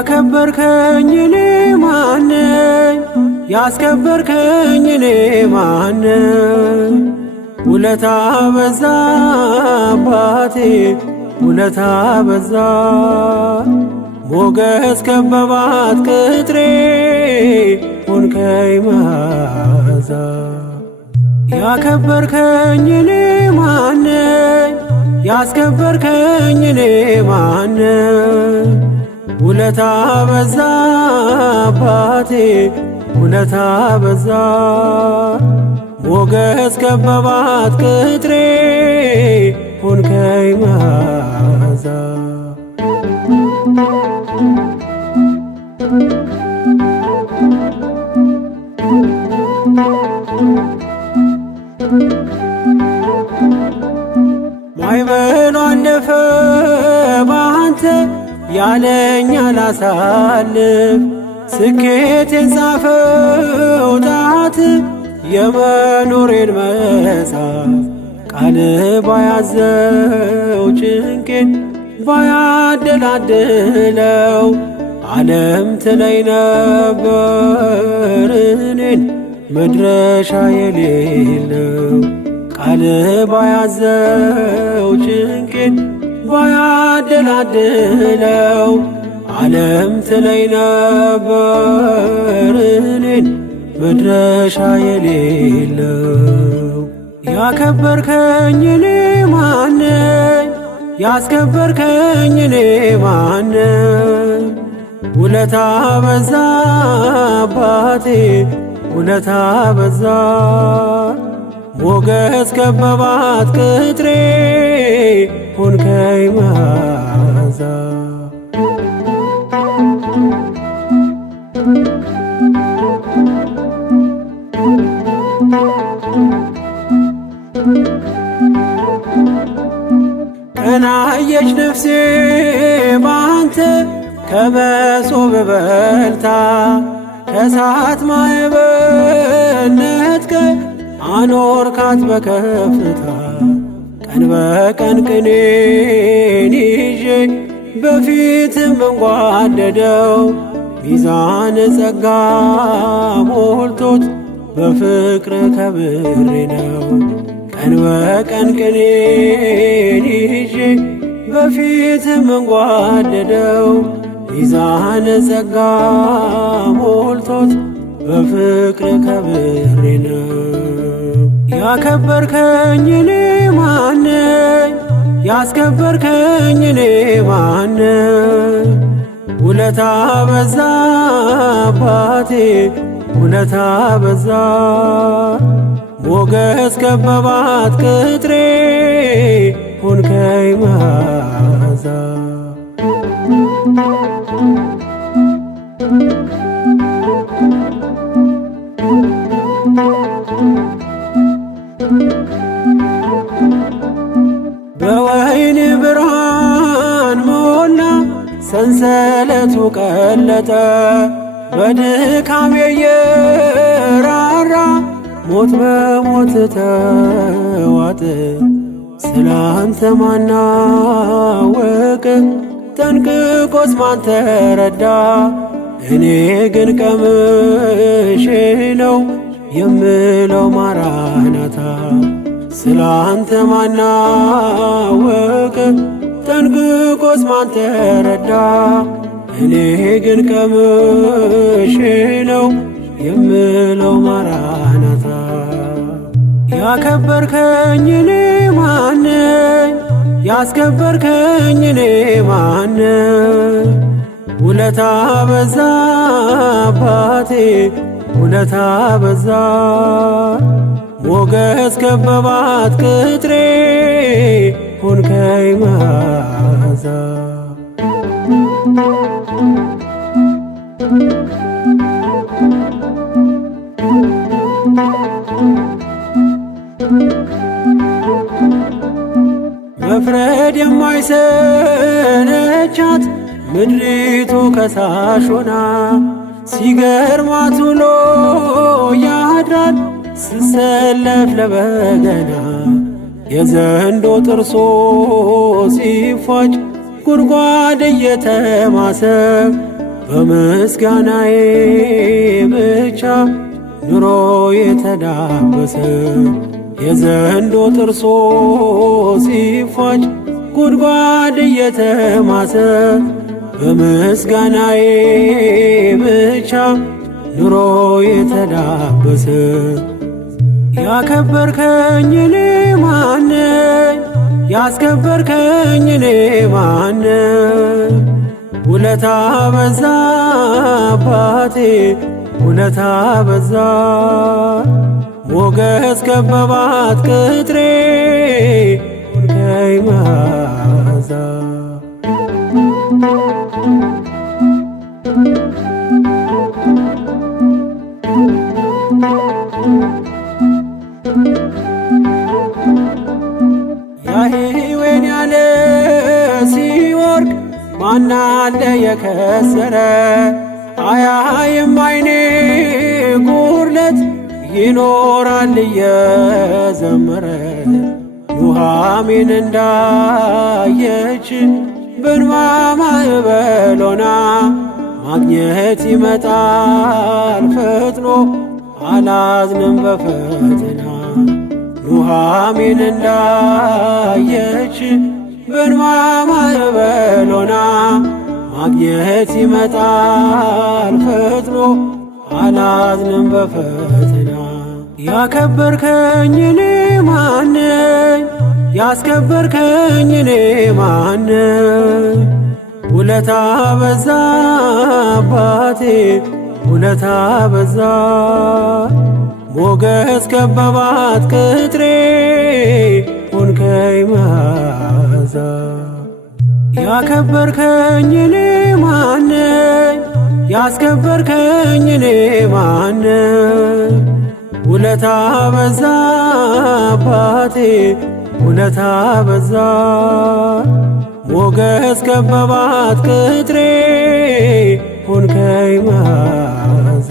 ያከበርከኝ እኔ ማነኝ? ያስከበርከኝ እኔ ማነኝ? ውለታ በዛ አባቴ ውለታ በዛ። ሞገስ ከበባት ቅጥሬ ሆንከኝ መዓዛ። ያከበርከኝ እኔ ማነኝ? ያስከበርከኝ እኔ ማነኝ? ውለታ በዛ አባቴ ውለታ በዛ። ሞገስ ከበባት ቅጥሬ ሆንከኝ መዓዛ። ማዕበሉ አለፈ ባንተ ያለኝ አላሳልፍ። ስኬቴን ጻፈው ጣት የመኖሬን መጽሐፍ። ቃል ባያዘው ጭንቄን ባያደላድለው ዓለም ትለይ ነበር እኔን መድረሻ የሌለው። ቃል ባያዘው ጭንቄን ባያደላድለው ዓለም ትለይ ነበር እኔን መድረሻ የሌለው። ያከበርከኝ እኔ ማነኝ? ያስከበርከኝ እኔ ማነኝ? ውለታ በዛ አባቴ ውለታ በዛ። ሞገስ ከበባት ቅጥሬ ሆንከኝ መዓዛ። ቀናየች ነፍሴ ባንተ ከመሶብ በልታ። ከእሳት ማዕበል ነጥቀህ አኖርካት በከፍታ። ቀን በቀን ቅኔን ይዤ በፊትም እንጓደደው። ሚዛን ጸጋ ሞልቶት በፍቅር ከብሬ ነው። ቀን በቀን ቅኔን ይዤ በፊትም እንጓደደው። ሚዛን ጸጋ ሞልቶት በፍቅር ከብሬ ነው። ያከበርከኝ እኔ ማነኝ? ያስከበርከኝ እኔ ማነኝ? ውለታ በዛ አባቴ ውለታ በዛ። ሞገስ ከበባት ቅጥሬ ሆንከኝ መዓዛ። በወይን ብርሃን ሞላ ሰንሰለቱ ቀለጠ። በድካሜ የራራ ሞት በሞት ተዋጠ። ስላንተ ማናወቅ ጠንቅቆስ ማን ተረዳ? እኔ ግን ቀምሼ ነው የምለው ማራናታ። ስላንተ ማናወቅ ጠንቅቆስ ማን ተረዳ? እኔ ግን ቀምሼ ነው የምለው ማራናታ። ያከበርከኝ እኔ ማነኝ? ያስከበርከኝ እኔ ማነኝ? ውለታ በዛ አባቴ ውለታ በዛ። ሞገስ ከበባት ቅጥሬ ሆንከኝ መዓዛ። መፍረድ የማይሰለቻት ምድሪቱ ከሳሽ ሆና። ሲገርማት ውሎ ያድራል ስሰለፍ ለበገና። የዘንዶ ጥርሶ ሲፋጭ ጉድጓድ እየተማሰ በምስጋናዬ ብቻ ኑሮ የተዳበሰ የዘንዶ ጥርሶ ሲፋጭ ጉድጓድ እየተማሰ በምስጋናዬ ብቻ ኑሮ የተዳበሰ ያከበርከኝ እኔ ማነኝ? ያስከበርከኝ እኔ ማነኝ? ውለታ በዛ አባቴ ውለታ በዛ ሞገስ ከበባት ቅጥሬ ሆንከኝ መዓዛ ያህዌን ያለ ሲወርቅ ማናለ የከሰረ አያይም አይኔ ጉድለት ይኖራል እየዘመረ ኑኃሚን እንዳየች በእንባ ማዕበል ሆና ማግኘት ይመጣል ፈጥኖ አላዝንም በፈተና ኑኃሚን እንዳየች በእንባ ማዕበል ሆና ማግኘት ይመጣል ፈጥኖ አላዝንም በፈተና ያከበርከኝ እኔ ማነኝ? ያስከበርከኝ እኔ ማነኝ? ውለታ በዛ አባቴ ውለታ በዛ ሞገስ ከበባት ቅጥሬ ሆንከኝ መዓዛ ያከበርከኝ እኔ ማነኝ? ያስከበርከኝ እኔ ማነኝ? ውለታ በዛ አባቴ ውለታ በዛ ሞገስ ከበባት ቅጥሬ ሆንከኝ መዓዛ